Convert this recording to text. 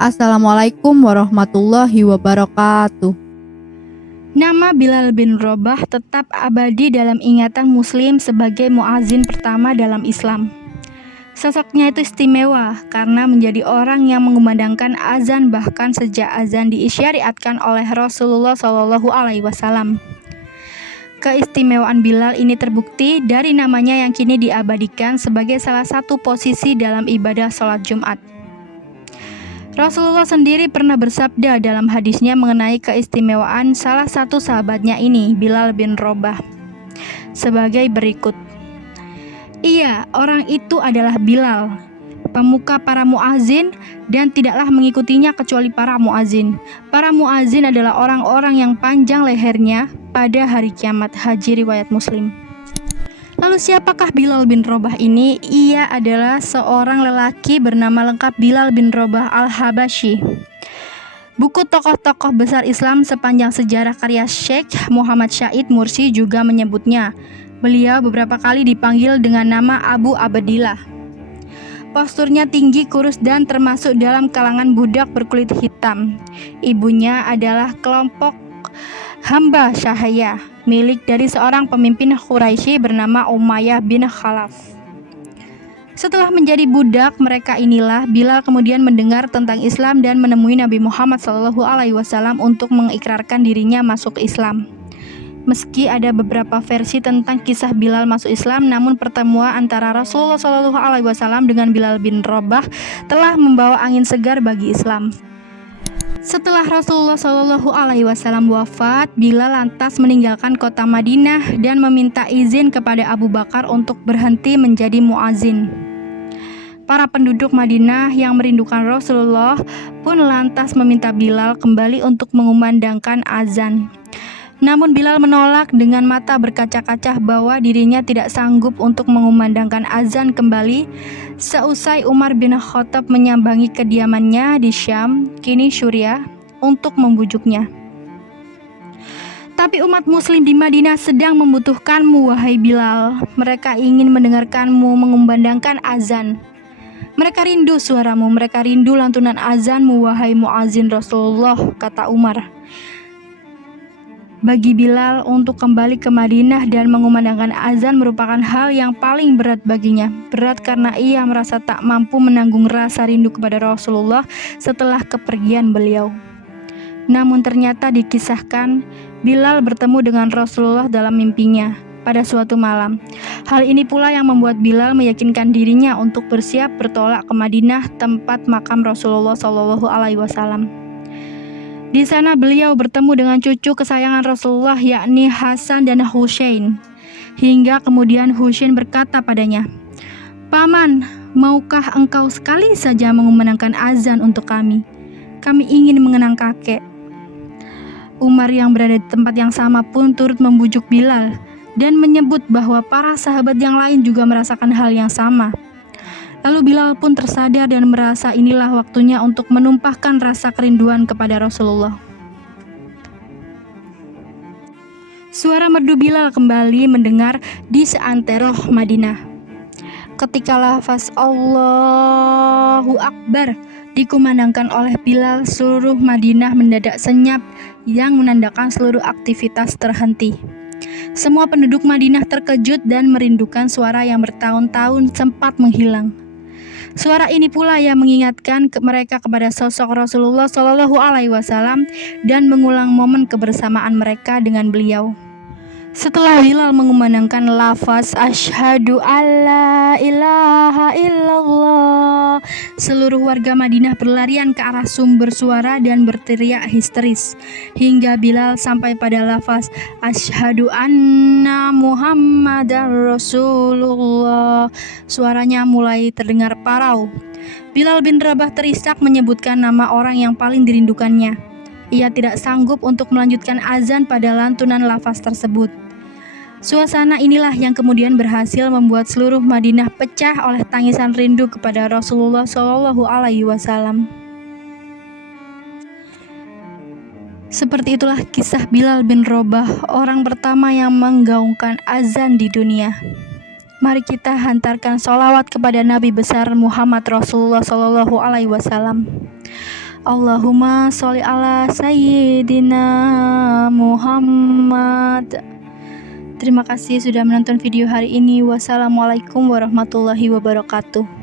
Assalamualaikum warahmatullahi wabarakatuh. Nama Bilal bin Rabah tetap abadi dalam ingatan Muslim sebagai muazin pertama dalam Islam. Sosoknya itu istimewa karena menjadi orang yang mengumandangkan azan bahkan sejak azan diisyariatkan oleh Rasulullah SAW. Keistimewaan Bilal ini terbukti dari namanya yang kini diabadikan sebagai salah satu posisi dalam ibadah sholat Jumat. Rasulullah sendiri pernah bersabda dalam hadisnya mengenai keistimewaan salah satu sahabatnya ini, Bilal bin Rabah, sebagai berikut. Iya, orang itu adalah Bilal, pemuka para muazin, dan tidaklah mengikutinya kecuali para muazin. Para muazin adalah orang-orang yang panjang lehernya pada hari kiamat. Haji riwayat Muslim. Lalu siapakah Bilal bin Rabah ini? Ia adalah seorang lelaki bernama lengkap Bilal bin Rabah al-Habasyi. Buku tokoh-tokoh besar Islam sepanjang sejarah karya Syekh Muhammad Syahid Mursi juga menyebutnya. Beliau beberapa kali dipanggil dengan nama Abu Abdillah. Posturnya tinggi, kurus, dan termasuk dalam kalangan budak berkulit hitam. Ibunya adalah kelompok hamba Syahaya, milik dari seorang pemimpin Quraisy bernama Umayyah bin Khalaf. Setelah menjadi budak mereka inilah, Bilal kemudian mendengar tentang Islam dan menemui Nabi Muhammad SAW untuk mengikrarkan dirinya masuk Islam. Meski ada beberapa versi tentang kisah Bilal masuk Islam, namun pertemuan antara Rasulullah SAW dengan Bilal bin Rabah telah membawa angin segar bagi Islam. Setelah Rasulullah SAW wafat, Bilal lantas meninggalkan kota Madinah dan meminta izin kepada Abu Bakar untuk berhenti menjadi muazin. Para penduduk Madinah yang merindukan Rasulullah pun lantas meminta Bilal kembali untuk mengumandangkan azan. Namun Bilal menolak dengan mata berkaca-kaca bahwa dirinya tidak sanggup untuk mengumandangkan azan kembali seusai Umar bin Khattab menyambangi kediamannya di Syam, kini Suriah, untuk membujuknya. Tapi umat muslim di Madinah sedang membutuhkanmu, wahai Bilal. Mereka ingin mendengarkanmu mengumandangkan azan. Mereka rindu suaramu, mereka rindu lantunan azanmu, wahai muazin Rasulullah, kata Umar. Bagi Bilal untuk kembali ke Madinah dan mengumandangkan azan merupakan hal yang paling berat baginya. Berat karena ia merasa tak mampu menanggung rasa rindu kepada Rasulullah setelah kepergian beliau. Namun ternyata dikisahkan Bilal bertemu dengan Rasulullah dalam mimpinya pada suatu malam. Hal ini pula yang membuat Bilal meyakinkan dirinya untuk bersiap bertolak ke Madinah, tempat makam Rasulullah SAW. Di sana beliau bertemu dengan cucu kesayangan Rasulullah, yakni Hasan dan Husain. Hingga kemudian Husain berkata padanya, "Paman, maukah engkau sekali saja mengumandangkan azan untuk kami? Kami ingin mengenang kakek." Umar yang berada di tempat yang sama pun turut membujuk Bilal dan menyebut bahwa para sahabat yang lain juga merasakan hal yang sama. Lalu Bilal pun tersadar dan merasa inilah waktunya untuk menumpahkan rasa kerinduan kepada Rasulullah. Suara merdu Bilal kembali mendengar di seantero Madinah. Ketika lafaz Allahu Akbar dikumandangkan oleh Bilal, seluruh Madinah mendadak senyap yang menandakan seluruh aktivitas terhenti. Semua penduduk Madinah terkejut dan merindukan suara yang bertahun-tahun sempat menghilang. Suara ini pula yang mengingatkan mereka kepada sosok Rasulullah SAW dan mengulang momen kebersamaan mereka dengan beliau. Setelah Bilal mengumandangkan lafaz asyhadu alla ilaha illallah, seluruh warga Madinah berlarian ke arah sumber suara dan berteriak histeris hingga Bilal sampai pada lafaz asyhadu anna muhammadar rasulullah. Suaranya mulai terdengar parau. Bilal bin Rabah terisak menyebutkan nama orang yang paling dirindukannya. Ia tidak sanggup untuk melanjutkan azan pada lantunan lafaz tersebut. Suasana inilah yang kemudian berhasil membuat seluruh Madinah pecah oleh tangisan rindu kepada Rasulullah SAW. Seperti itulah kisah Bilal bin Rabah, orang pertama yang menggaungkan azan di dunia. Mari kita hantarkan sholawat kepada Nabi besar Muhammad Rasulullah SAW. Allahumma sholli ala sayyidina Muhammad. Terima kasih sudah menonton video hari ini. Wassalamualaikum warahmatullahi wabarakatuh.